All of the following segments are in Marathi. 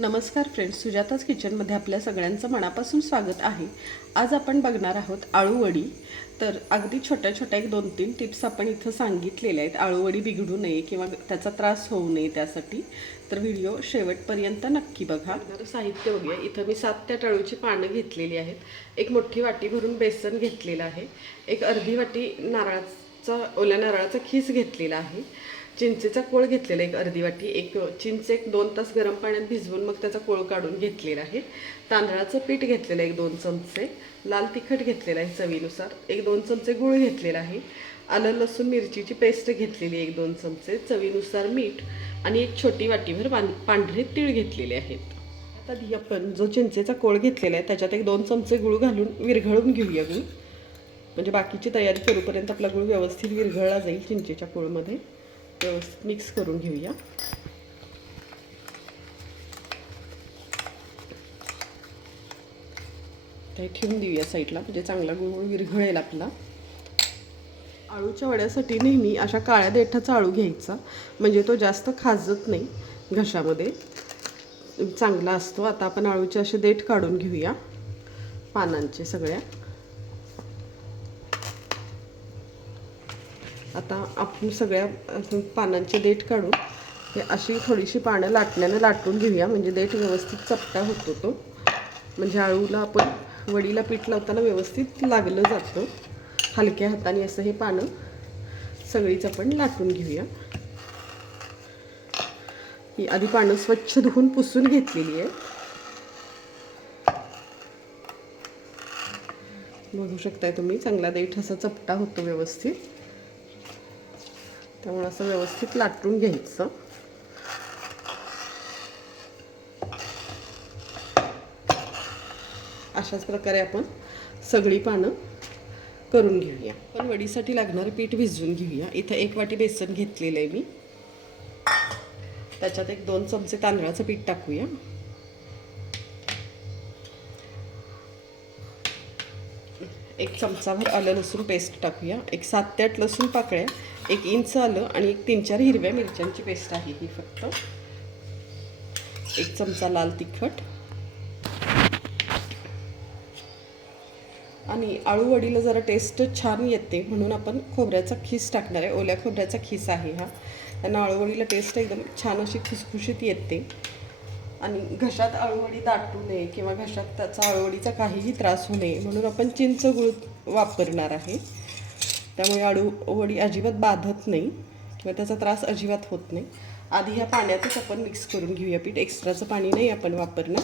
नमस्कार फ्रेंड्स सुजाताच किचनमध्ये आपल्या सगळ्यांचं मनापासून स्वागत आहे. आज आपण बघणार आहोत आळूवडी तर अगदी छोट्या छोट्या एक दोन तीन टिप्स आपण इथं सांगितलेल्या आहेत. आळूवडी बिघडू नये किंवा त्याचा त्रास होऊ नये त्यासाठी. तर व्हिडिओ शेवटपर्यंत नक्की बघा. साहित्य बघूया. इथं मी सात त्या टाळूची पानं घेतलेली आहेत. एक मोठी वाटी भरून बेसन घेतलेलं आहे. एक अर्धी वाटी नारळाचा ओल्या नारळाचा खीस घेतलेला आहे. चिंचेचा कोळ घेतलेला एक अर्धी वाटी एक चिंच एक दोन तास गरम पाण्यात भिजवून मग त्याचा कोळ काढून घेतलेला आहे. तांदळाचं पीठ घेतलेलं आहे एक दोन चमचे. लाल तिखट घेतलेलं आहे चवीनुसार. एक दोन चमचे गूळ घेतलेला आहे. आलं लसूण मिरचीची पेस्ट घेतलेली आहे एक दोन चमचे. चवीनुसार मीठ आणि एक छोटी वाटीभर पां पांढरे तीळ घेतलेले आहेत. आता आधी आपण जो चिंचेचा कोळ घेतलेला आहे त्याच्यात एक दोन चमचे गूळ घालून विरघळून घेऊया गूळ म्हणजे बाकीची तयारी करूपर्यंत आपला गूळ व्यवस्थित विरघळला जाईल चिंचेच्या कोळमध्ये. व्यवस्थित मिक्स करून घेऊया. ते ठेवून देऊया साईडला म्हणजे चांगला गुळगुळ विरघळेल आपला. आळूच्या वड्यासाठी नेहमी अशा काळ्या देठाचा आळू घ्यायचा. म्हणजे तो जास्त खाजत नाही घशामध्ये. चांगला असतो. आता आपण आळूचे असे देठ काढून घेऊया. पानांचे सगळ्या. आता आपण सगळ्या पानांची देठ काढून हे अशी थोडीशी पानं लाटण्यानं लाटून घेऊया. म्हणजे देठ व्यवस्थित चपटा होतो तो. म्हणजे आळूला आपण वडीला पीठ लावताना व्यवस्थित लागलं जातं. हलक्या हाताने असं हे पानं सगळीच आपण लाटून घेऊया. ही आधी पानं स्वच्छ धुवून पुसून घेतलेली आहे. बघू शकताय तुम्ही चांगला देठ असा चपटा होतो व्यवस्थित. त्यामुळे असं व्यवस्थित लाटून घ्यायचं. अशाच प्रकारे आपण सगळी पानं करून घेऊया. पण वडीसाठी लागणारं पीठ भिजवून घेऊया. इथं एक वाटी बेसन घेतलेलं आहे मी. त्याच्यात एक दोन चमचे तांदळाचं पीठ टाकूया. एक चमचाभर आलं लसूण पेस्ट टाकूया. एक सात ते आठ लसूण पाकळ्या. एक इंच आलं आणि एक तीन चार हिरव्या मिरच्यांची पेस्ट आहे ही फक्त. एक चमचा लाल तिखट. आणि आळूवडीला जरा टेस्ट छान येते म्हणून आपण खोबऱ्याचा खीस टाकणार आहे. ओल्या खोबऱ्याचा खीस आहे हा. त्यांना आळूवडीला टेस्ट एकदम छान अशी खुसखुशीत येते. आणि घशात आळूवडी दाटू नये किंवा घशात त्याचा आळूवडीचा काहीही त्रास होऊ नये म्हणून आपण चिंच गुळ वापरणार आहे. त्यामुळे आळू वडी अजिबात बाधत नाही किंवा त्याचा त्रास अजिबात होत नाही. आधी ह्या पाण्यातच आपण मिक्स करून घेऊया पीठ. एक्स्ट्राचं पाणी नाही आपण वापरणार.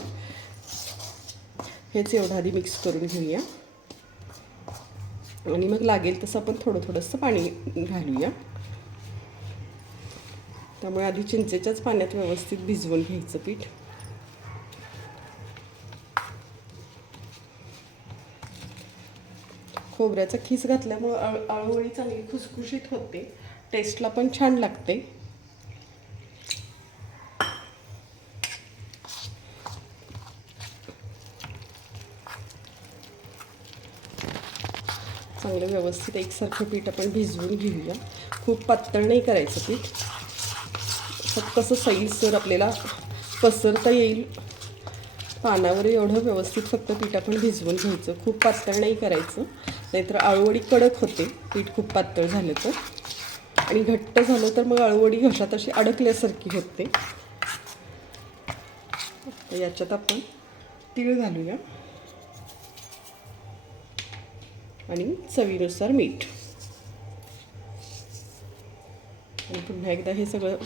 हेच एवढं आधी मिक्स करून घेऊया. आणि मग लागेल तसं आपण थोडं थोडंसं पाणी घालूया. त्यामुळे आधी चिंचेच्याच पाण्यात व्यवस्थित भिजवून घ्यायचं पीठ. खोबऱ्याचा खीस घातल्यामुळं आळ चांगली खुसखुशीत होते. टेस्टला पण छान लागते. चांगलं व्यवस्थित एकसारखं पीठ आपण भिजवून घेऊया. खूप पातळ नाही करायचं पीठ. फक्त कसं सैलसर आपल्याला पसरता येईल. पानावर एवढं व्यवस्थित फक्त पीठ आपण भिजवून घ्यायचं. खूप पातळ नाही करायचं. नाहीतर आळूवडी कडक होते. पीठ खूप पातळ झालं तर. आणि घट्ट झालं तर मग आळूवडी घशात अशी अडकल्यासारखी होते. तर याच्यात आपण तीळ घालूया. आणि चवीनुसार मीठ. आणि पुन्हा एकदा हे सगळं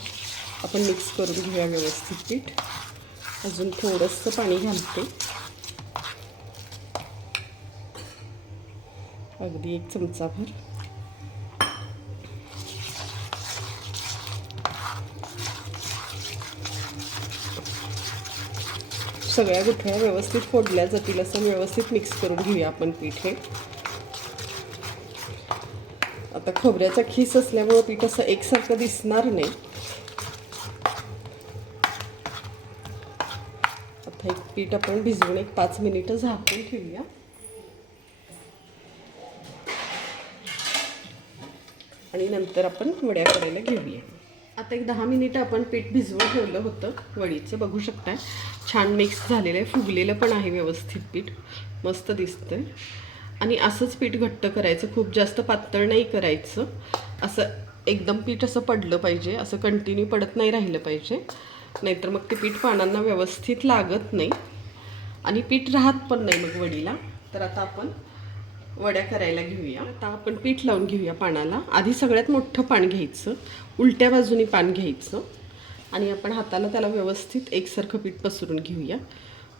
आपण मिक्स करून घेऊया व्यवस्थित पीठ. अजून थोडंसं पाणी घालते. अगदी एक चमचाभर. सगळ्या गुठळ्या व्यवस्थित फोडल्या जातील असं व्यवस्थित मिक्स करून घेऊया आपण पीठ हे. आता खोबऱ्याचा खीस असल्यामुळं पीठ असं एकसारखं दिसणार नाही. आता एक पीठ आपण भिजवून एक पाच मिनिटं झाकून ठेवूया. आणि नंतर आपण वड्या करायला घेऊया. आता एक दहा मिनिटं आपण पीठ भिजवून ठेवलं होतं वडीचं. बघू शकता छान मिक्स झालेलं आहे. फुगलेलं पण आहे व्यवस्थित पीठ. मस्त दिसतं आहे आणि असंच पीठ घट्ट करायचं. खूप जास्त पातळ नाही करायचं. असं एकदम पीठ असं पडलं पाहिजे. असं कंटिन्यू पडत नाही राहिलं पाहिजे. नाहीतर मग ते पीठ पानांना व्यवस्थित लागत नाही. आणि पीठ राहत पण नाही मग वडीला. तर आता आपण वड्या करायला घेऊया. आता आपण पीठ लावून घेऊया पानाला. आधी सगळ्यात मोठं पान घ्यायचं. उलट्या बाजूनी पान घ्यायचं. आणि आपण हाताला त्याला व्यवस्थित एकसारखं पीठ पसरून घेऊया.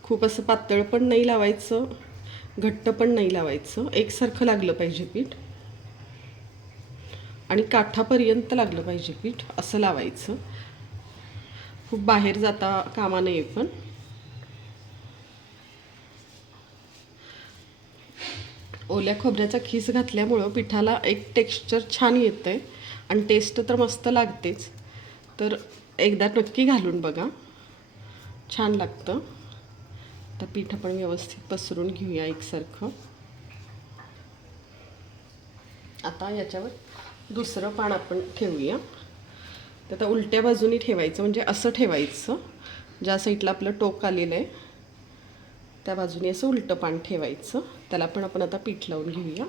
खूप असं पातळ पण नाही लावायचं. घट्ट पण नाही लावायचं. एकसारखं लागलं पाहिजे पीठ. आणि काठापर्यंत लागलं पाहिजे पीठ. असं लावायचं. खूप बाहेर जाता कामा नये पण. ओल्या खोबऱ्याचा खीस घातल्यामुळं पिठाला एक टेक्स्चर छान येतं आहे आणि टेस्ट तर मस्त लागतेच. तर एकदा नक्की घालून बघा. छान लागतं. तर पीठ आपण व्यवस्थित पसरून घेऊया एकसारखं. आता याच्यावर दुसरं पान आपण ठेवूया. तर आता उलट्या बाजूनी ठेवायचं म्हणजे असं ठेवायचं. ज्या साईडला आपलं टोक आलेलं आहे त्या बाजूने असं उलटं पान ठेवायचं. त्याला पण आपण आता पीठ लावून घेऊया.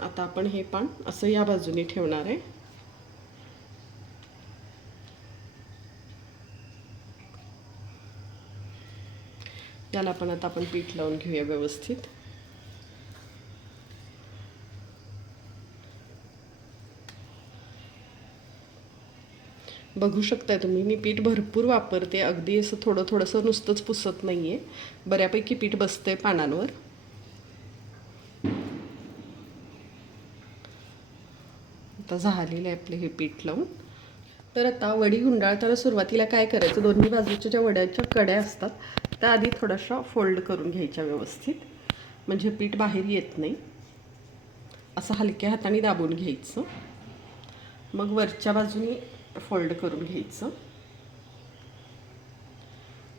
आता आपण हे पान असं या बाजूने ठेवणार आहे. त्याला पण आता आपण पीठ लावून घेऊया व्यवस्थित. बघू शकताय तुम्ही. मी पीठ भरपूर वापरते. अगदी असं थोडं थोडंसं नुसतंच पुसत नाही आहे बऱ्यापैकी पीठ बसतंय पानांवर. आता झालेलं आहे आपले हे पीठ लावून. तर आता वडी गुंडाळताना सुरुवातीला काय करायचं? दोन्ही बाजूच्या ज्या वड्याच्या कड्या असतात त्या आधी थोड्याशा फोल्ड करून घ्यायच्या व्यवस्थित. म्हणजे पीठ बाहेर येत नाही. असं हलक्या हाताने दाबून घ्यायचं. मग वरच्या बाजूनी फोल्ड करून घ्यायचं.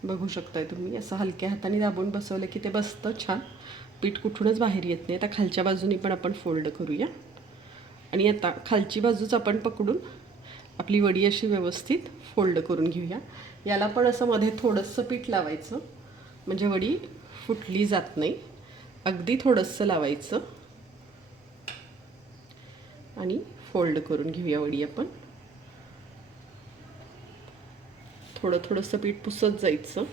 बघू शकताय तुम्ही असं हलक्या हाताने दाबून बसवलं की ते बसतं छान. पीठ कुठूनच बाहेर येत नाही. आता खालच्या बाजूनी पण आपण फोल्ड करूया. आणि आता खालची बाजूच आपण पकडून आपली वडी अशी व्यवस्थित फोल्ड करून घेऊया. याला पण असं मध्ये थोडंसं पीठ लावायचं. म्हणजे वडी फुटली जात नाही. अगदी थोडंसं लावायचं. आणि फोल्ड करून घेऊया वडी आपण. थोडं थोडंसं पीठ पुसत जायचं.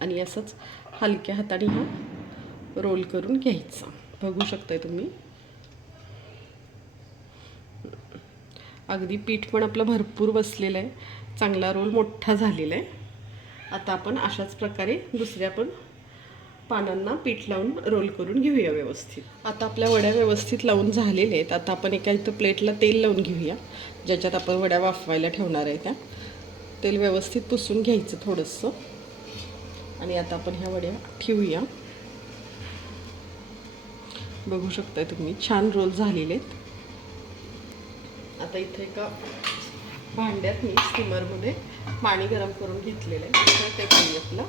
आणि असंच हलक्या हाताने हा रोल करून घ्यायचा. बघू शकताय तुम्ही. अगदी पीठ पण आपलं भरपूर बसलेलं आहे चांगला रोल मोठा झालेला आहे आता आपण अशाच प्रकारे दुसऱ्या पण पानांना पीठ लावून रोल करून घेऊया व्यवस्थित. आता आपल्या वड्या व्यवस्थित लावून झालेल्या आहेत. आता आपण एका इथं प्लेटला तेल लावून घेऊया. ज्याच्यात आपण वड्या वाफवायला ठेवणार आहे त्या. तेल व्यवस्थित पुसून घ्यायचं थोडंसं. आणि आता आपण ह्या वड्या ठेवूया. बघू शकताय तुम्ही छान रोल झालेले आहेत. आता इथे एका भांड्यात मी स्टीमरमध्ये पाणी गरम करून घेतलेलं आहे. ते पाणी आपलं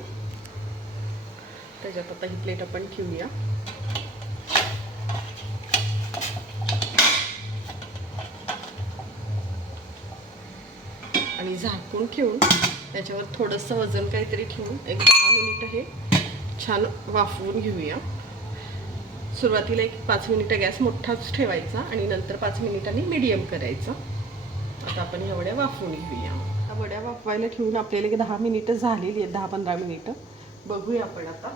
त्याच्यात आता ही प्लेट आपण ठेवूया. आणि झाकून ठेवून त्याच्यावर थोडंसं वजन काहीतरी ठेवून एक दहा मिनिट हे छान वाफवून घेऊया. सुरुवातीला एक पाच मिनिटं गॅस मोठाच ठेवायचा आणि नंतर पाच मिनिटांनी मिडियम करायचा. आता आपण ह्या वड्या वाफवून घेऊया. ह्या वड्या वाफवायला ठेवून आपल्याला एक दहा मिनिटं झालेली आहेत दहा पंधरा मिनिटं बघूया आपण आता.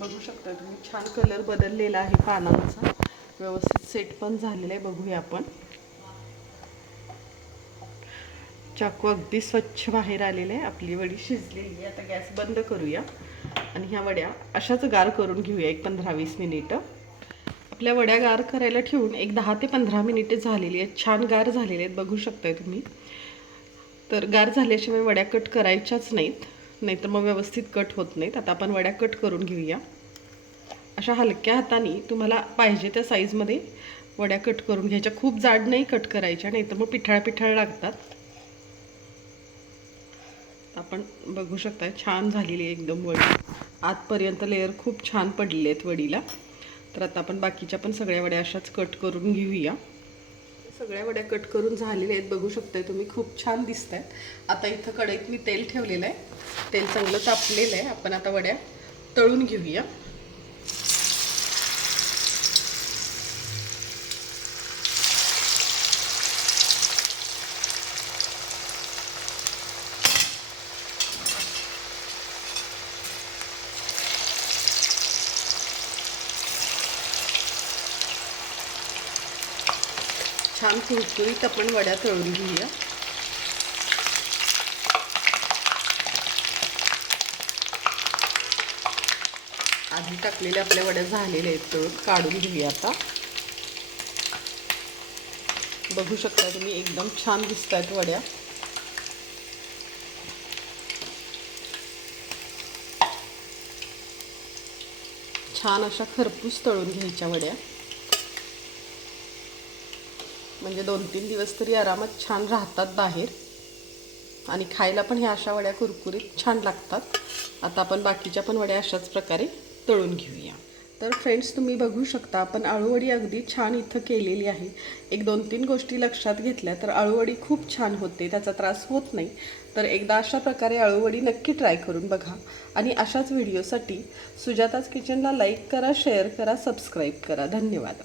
बघू शकता तुम्ही. छान कलर बदललेला आहे पानांचा. व्यवस्थित सेट पण झालेला आहे. बघूया आपण. चाकू अगदी स्वच्छ बाहेर आलेले आहे. आपली वडी शिजलेली आहे. आता गॅस बंद करूया. आणि ह्या वड्या अशाच गार करून घेऊया. एक पंधरा वीस मिनिटं. आपल्या वड्या गार करायला ठेवून एक दहा ते पंधरा मिनिटे झालेली आहेत. छान गार झालेले आहेत. बघू शकताय तुम्ही. तर गार झाल्याशिवाय वड्या कट करायच्याच नाहीत. नाहीतर मग व्यवस्थित कट होत नाहीत. आता आपण वड्या कट करून घेऊया. अशा हलक्या हाताने तुम्हाला पाहिजे त्या साईजमध्ये वड्या कट करून घ्यायच्या. खूप जाड नाही कट करायच्या नाहीतर मग पिठाळ पिठाळ लागतात. आपण बघू शकता छान झालेली आहे एकदम वडी. आतपर्यंत लेअर खूप छान पडलेले आहेत वडीला. तर आता आपण बाकीच्या पण सगळ्या वड्या अशाच कट करून घेऊया. सगळ्या वड्या कट करून झालेल्या आहेत. बघू शकताय तुम्ही खूप छान दिसत आहेत आता इथं कढईत मी तेल ठेवलेलं आहे. तेल चांगलं तापलेलं आहे. आपण आता वड्या तळून घेऊया. छान कुरकुरीत आपण वड्या तळून घेऊया. आधी टाकलेल्या आपल्या वड्या झालेल्या आहेत तळून काढून घेऊया आता. बघू शकता तुम्ही एकदम छान दिसत आहेत वड्या. छान अशा खरपूस तळून घ्यायच्या वड्या. म्हणजे दोन तीन दिवस तरी आरामात छान राहतात बाहेर. आणि खायला पण ह्या अशा वड्या कुरकुरीत छान लागतात. आता आपण बाकीच्या पण वड्या अशाच प्रकारे तळून घेऊया. तर फ्रेंड्स तुम्ही बघू शकता आपण आळूवडी अगदी छान इथं केलेली आहे. एक दोन तीन गोष्टी लक्षात घेतल्या तर आळूवडी खूप छान होते त्याचा त्रास होत नाही. तर एकदा अशा प्रकारे आळूवडी नक्की ट्राय करून बघा. आणि अशाच व्हिडिओसाठी सुजाताज किचनला लाईक करा शेअर करा सबस्क्राईब करा. धन्यवाद.